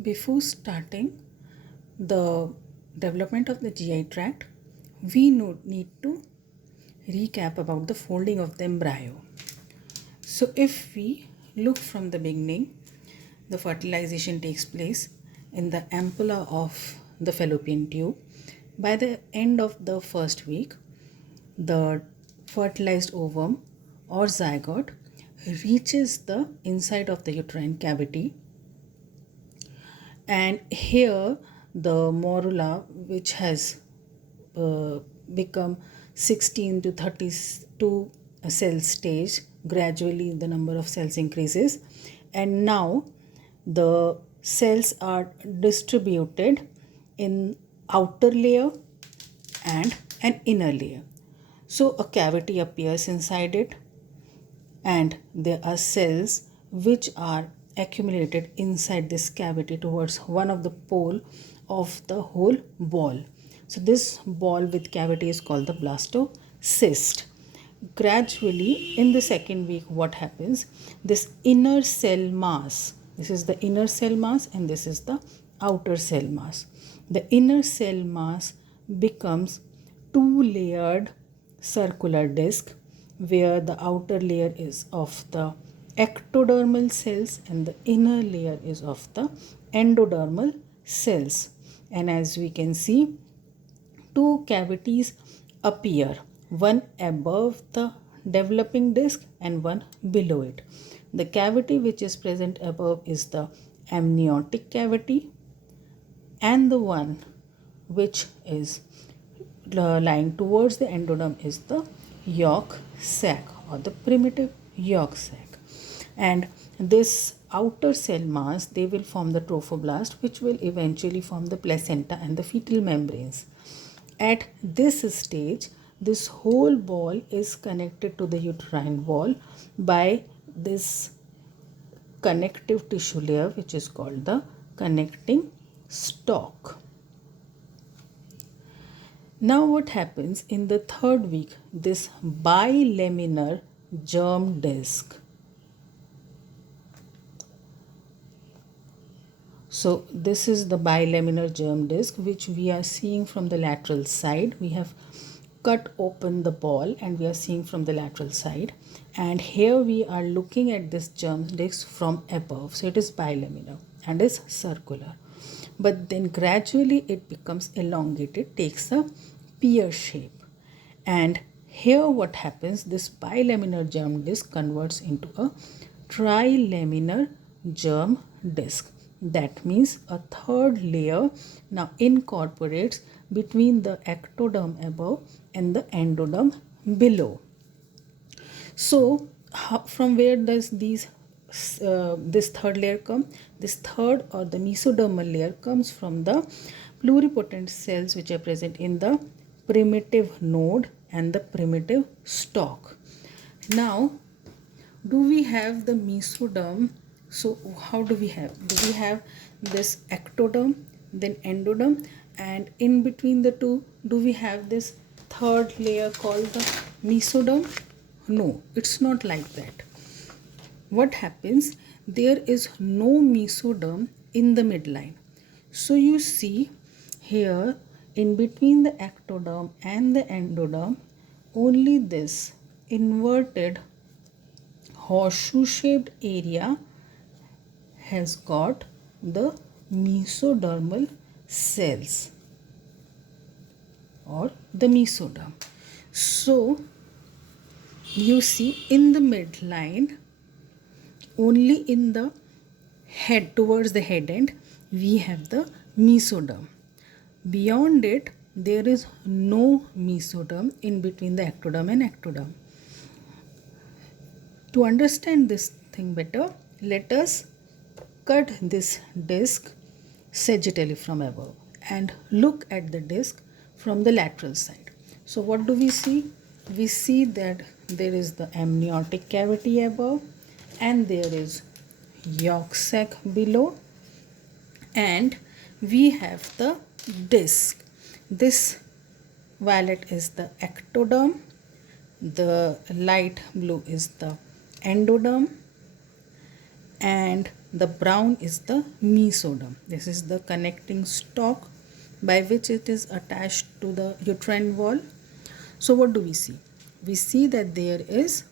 Before starting the development of the GI tract, we need to recap about the folding of the embryo. So, if we look from the beginning, the fertilization takes place in the ampulla of the fallopian tube. By the end of the first week, the fertilized ovum or zygote reaches the inside of the uterine cavity, and here the morula, which has become 16 to 32 cell stage, gradually the number of cells increases, and now the cells are distributed in outer layer and an inner layer. So a cavity appears inside it, and there are cells which are accumulated inside this cavity towards one of the pole of the whole ball. So this ball with cavity is called the blastocyst. Gradually in the second week, what happens, this inner cell mass, this is the inner cell mass and this is the outer cell mass. The inner cell mass becomes two layered circular disc, where the outer layer is of the ectodermal cells and the inner layer is of the endodermal cells. And as we can see, two cavities appear, one above the developing disc and one below it. The cavity which is present above is the amniotic cavity, and the one which is lying towards the endoderm is the yolk sac or the primitive yolk sac. And this outer cell mass, they will form the trophoblast, which will eventually form the placenta and the fetal membranes. At this stage, this whole ball is connected to the uterine wall by this connective tissue layer, which is called the connecting stalk. Now what happens in the third week, this bilaminar germ disc. So this is the bilaminar germ disc which we are seeing from the lateral side. We have cut open the ball and we are seeing from the lateral side, and here we are looking at this germ disc from above. So it is bilaminar and is circular, but then gradually it becomes elongated, takes a pear shape, and here what happens, this bilaminar germ disc converts into a trilaminar germ disc. That means a third layer now incorporates between the ectoderm above and the endoderm below. So from where does this third layer come? This third or the mesodermal layer comes from the pluripotent cells which are present in the primitive node and the primitive stalk. Now, do we have the mesoderm? So how do we have? Do we have this ectoderm, then endoderm, and in between the two, do we have this third layer called the mesoderm? No, it's not like that. What happens? There is no mesoderm in the midline. So you see here in between the ectoderm and the endoderm, only this inverted horseshoe shaped area has got the mesodermal cells or the mesoderm. So you see in the midline, only in the head, towards the head end, we have the mesoderm. Beyond it, there is no mesoderm in between the ectoderm and ectoderm. To understand this thing better, let us cut this disc sagittally from above and look at the disc from the lateral side. So what do we see? We see that there is the amniotic cavity above and there is yolk sac below, and we have the disc. This violet is the ectoderm, the light blue is the endoderm, and the brown is the mesoderm. This is the connecting stalk by which it is attached to the uterine wall. So what do we see? We see that there is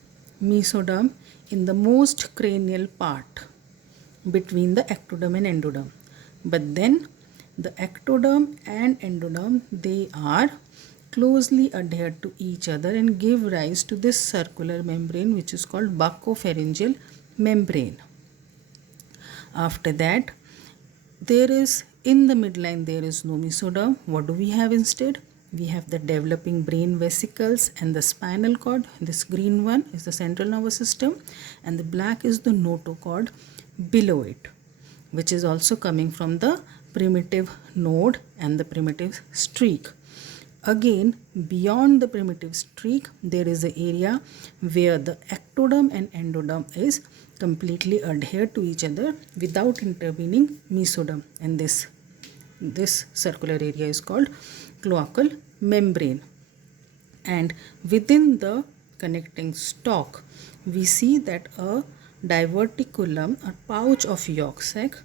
mesoderm in the most cranial part between the ectoderm and endoderm. But then the ectoderm and endoderm, they are closely adhered to each other and give rise to this circular membrane which is called buccopharyngeal membrane. After that, there is in the midline there is no mesoderm. What do we have instead? We have the developing brain vesicles and the spinal cord. This green one is the central nervous system and the black is the notochord below it, which is also coming from the primitive node and the primitive streak. Again, beyond the primitive streak, there is an area where the ectoderm and endoderm is completely adhered to each other without intervening mesoderm, and this circular area is called cloacal membrane. And within the connecting stalk, we see that a diverticulum, a pouch of yolk sac,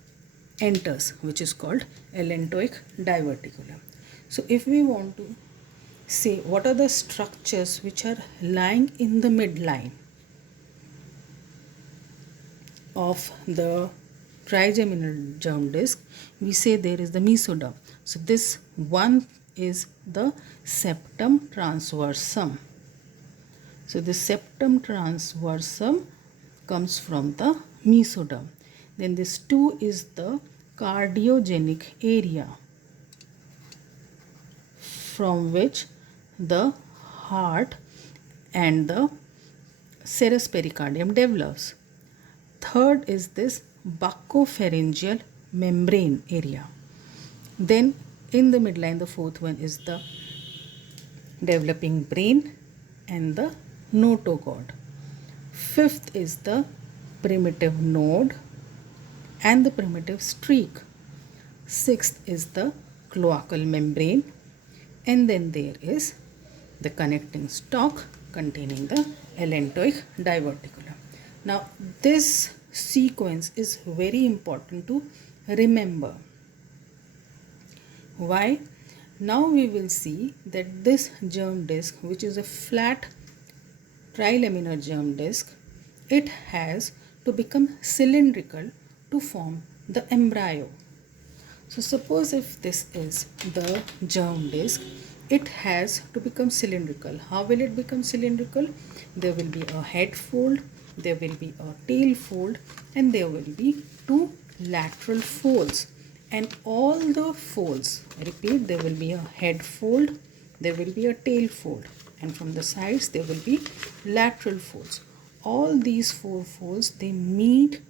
enters, which is called allantoic diverticulum. So if we want to say what are the structures which are lying in the midline of the trigeminal germ disc, we say there is the mesoderm. So this one is the septum transversum. So the septum transversum comes from the mesoderm. Then this 2 is the cardiogenic area from which the heart and the serous pericardium develops. Third is this buccopharyngeal membrane area. Then in the midline, the fourth one is the developing brain and the notochord. Fifth is the primitive node and the primitive streak. Sixth is the cloacal membrane, and then there is the connecting stalk containing the allantoic diverticulum. Now this sequence is very important to remember. Why? Now we will see that this germ disc, which is a flat trilaminar germ disc, it has to become cylindrical to form the embryo. So suppose if this is the germ disc, it has to become cylindrical. How will it become cylindrical? There will be a head fold, there will be a tail fold, and there will be 2 lateral folds. And all the folds, I repeat, there will be a head fold, there will be a tail fold, and from the sides there will be lateral folds. All these 4 folds, they meet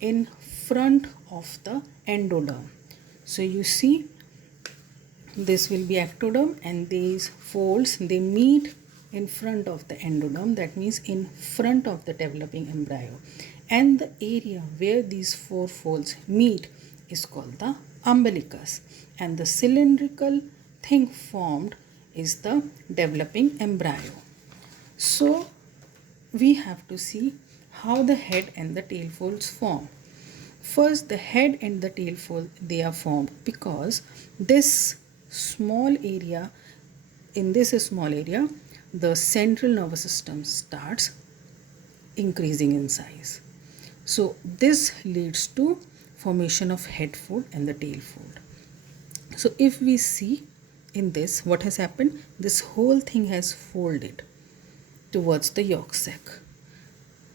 in front of the endoderm. So you see, this will be ectoderm and these folds, they meet in front of the endoderm, that means in front of the developing embryo. And the area where these 4 folds meet is called the umbilicus, and the cylindrical thing formed is the developing embryo. So we have to see how the head and the tail folds form. First, the head and the tail fold, they are formed because this small area, in this small area, the central nervous system starts increasing in size. So this leads to formation of head fold and the tail fold. So if we see in this, what has happened? This whole thing has folded towards the yolk sac.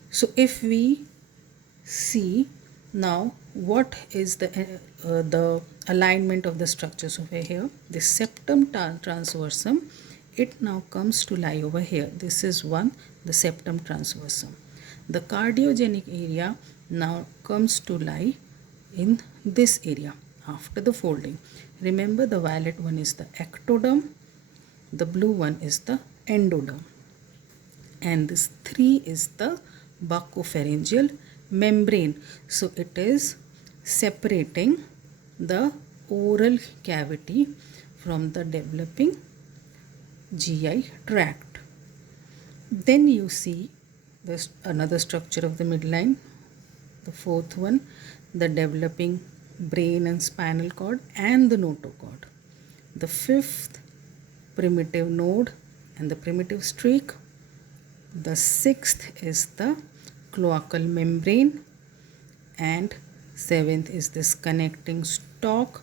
So if we see now what is the alignment of the structures over here, the septum transversum, it now comes to lie over here. This is one, the septum transversum. The cardiogenic area now comes to lie in this area after the folding. Remember, the violet one is the ectoderm, the blue one is the endoderm, and this 3 is the buccopharyngeal membrane. So it is separating the oral cavity from the developing GI tract. Then you see this another structure of the midline, The fourth one, the developing brain and spinal cord and the notochord. The fifth, primitive node and the primitive streak. The sixth is the cloacal membrane, and seventh is this connecting stalk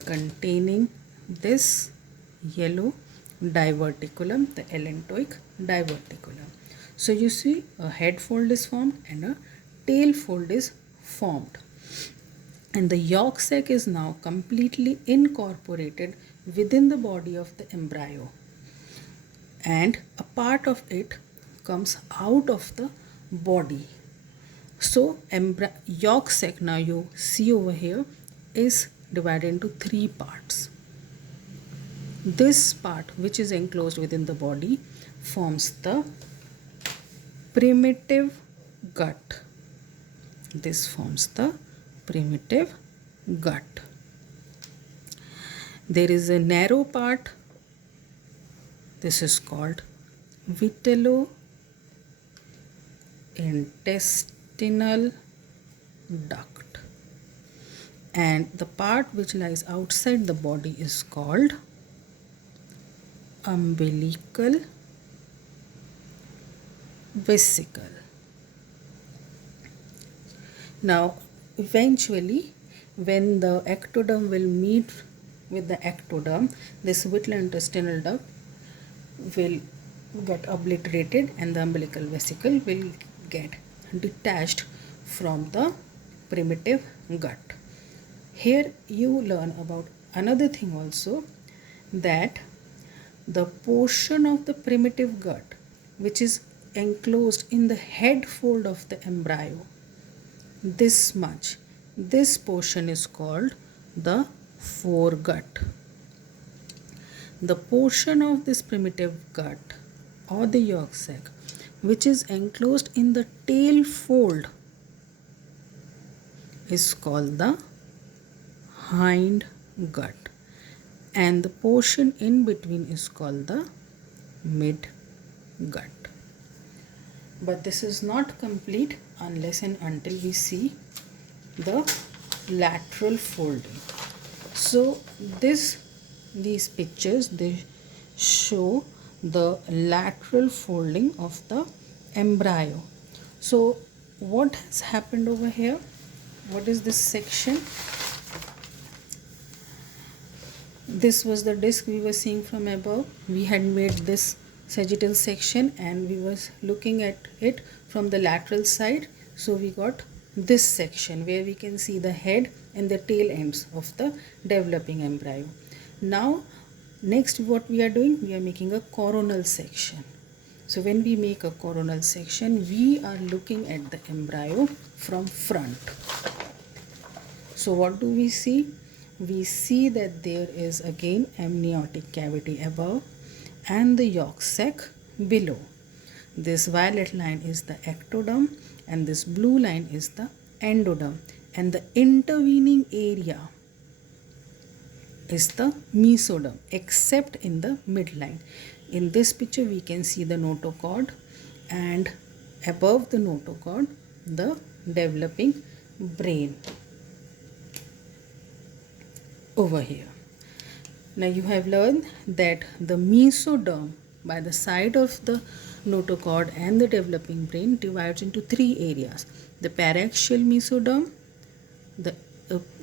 containing this yellow diverticulum, the allantoic diverticulum. So you see a head fold is formed and a tail fold is formed, and the yolk sac is now completely incorporated within the body of the embryo, and a part of it comes out of the body. So yolk sac, now you see over here, is divided into three parts. This part, which is enclosed within the body, forms the primitive gut. This forms the primitive gut. There is a narrow part. This is called vitellointestinal duct, and the part which lies outside the body is called umbilical vesicle. Now eventually, when the ectoderm will meet with the ectoderm, this vitellointestinal duct will get obliterated and the umbilical vesicle will get detached from the primitive gut. Here you learn about another thing also, that the portion of the primitive gut which is enclosed in the head fold of the embryo, this much, this portion is called the foregut. The portion of this primitive gut or the yolk sac which is enclosed in the tail fold is called the hind gut, and the portion in between is called the mid gut. But this is not complete unless and until we see the lateral folding. So these pictures, they show the lateral folding of the embryo. So what has happened over here? What is this section? This was the disc we were seeing from above. We had made this sagittal section and we was looking at it from the lateral side. So we got this section where we can see the head and the tail ends of the developing embryo. Now next what we are doing, we are making a coronal section. So when we make a coronal section, we are looking at the embryo from front. So what do we see? We see that there is again amniotic cavity above and the yolk sac below. This violet line is the ectoderm and this blue line is the endoderm, and the intervening area is the mesoderm except in the midline. In this picture we can see the notochord, and above the notochord the developing brain over here. Now you have learned that the mesoderm by the side of the notochord and the developing brain divides into three areas: the paraxial mesoderm,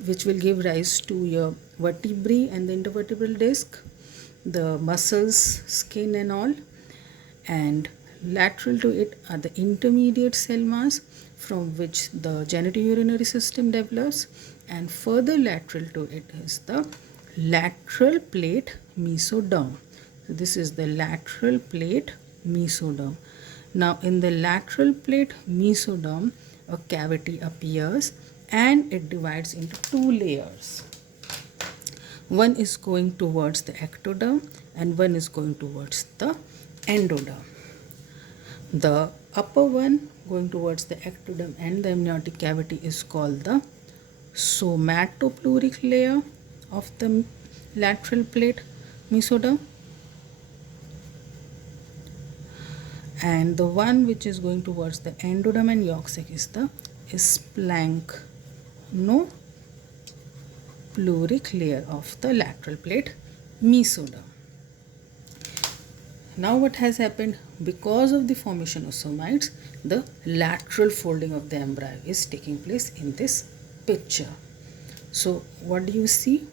which will give rise to your vertebrae and the intervertebral disc, the muscles, skin and all, and lateral to it are the intermediate cell mass from which the genitourinary system develops, and further lateral to it is the lateral plate mesoderm. So this is the lateral plate mesoderm. Now in the lateral plate mesoderm a cavity appears and it divides into two layers. One is going towards the ectoderm and one is going towards the endoderm. The upper one going towards the ectoderm and the amniotic cavity is called the somatopleuric layer of the lateral plate mesoderm, and the one which is going towards the endoderm and yolk sac is the splanchnopluric layer of the lateral plate mesoderm. Now what has happened? Because of the formation of somites, the lateral folding of the embryo is taking place in this picture. So what do you see?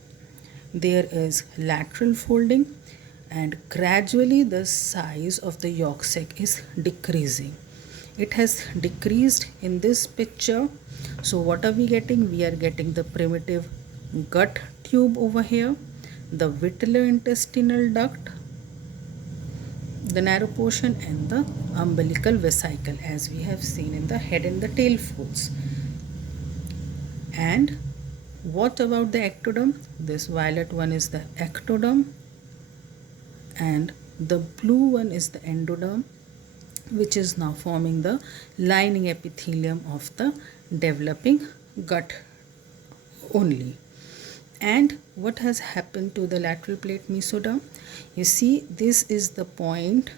There is lateral folding, and gradually the size of the yolk sac is decreasing. It has decreased in this picture. So what are we getting? We are getting the primitive gut tube over here, the vitreointestinal duct, the narrow portion, and the umbilical vesicle, as we have seen in the head and the tail folds. And what about the ectoderm? This violet one is the ectoderm, and the blue one is the endoderm, which is now forming the lining epithelium of the developing gut only. And what has happened to the lateral plate mesoderm? You see, this is the point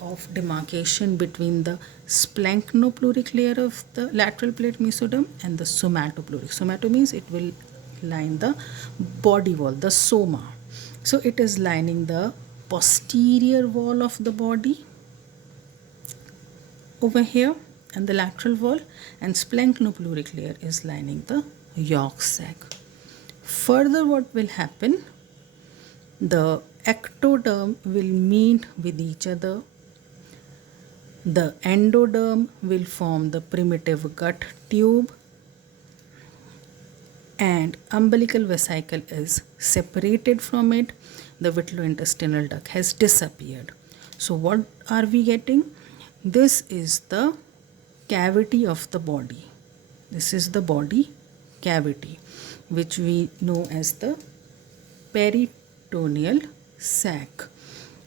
of demarcation between the splanchnopluric layer of the lateral plate mesoderm and the somatopluric. Somato means it will line the body wall, the soma. So it is lining the posterior wall of the body over here and the lateral wall, and splanchnopluric layer is lining the yolk sac. Further, what will happen? The ectoderm will meet with each other. The endoderm will form the primitive gut tube, and umbilical vesicle is separated from it. The vitreointestinal duct has disappeared. So what are we getting? This is the cavity of the body. This is the body cavity, which we know as the peritoneal sac,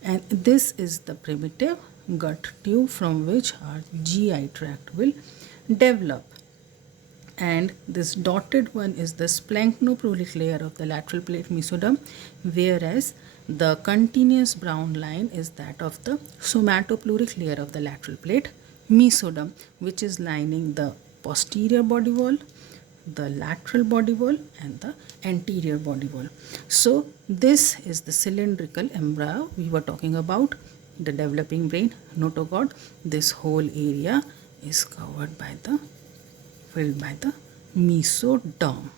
and this is the primitive gut tube from which our GI tract will develop. And this dotted one is the splanchnopluric layer of the lateral plate mesoderm, whereas the continuous brown line is that of the somatopluric layer of the lateral plate mesoderm, which is lining the posterior body wall, the lateral body wall, and the anterior body wall. So this is the cylindrical embryo we were talking about, the developing brain. Note to God, this whole area is covered by the, filled by the mesoderm.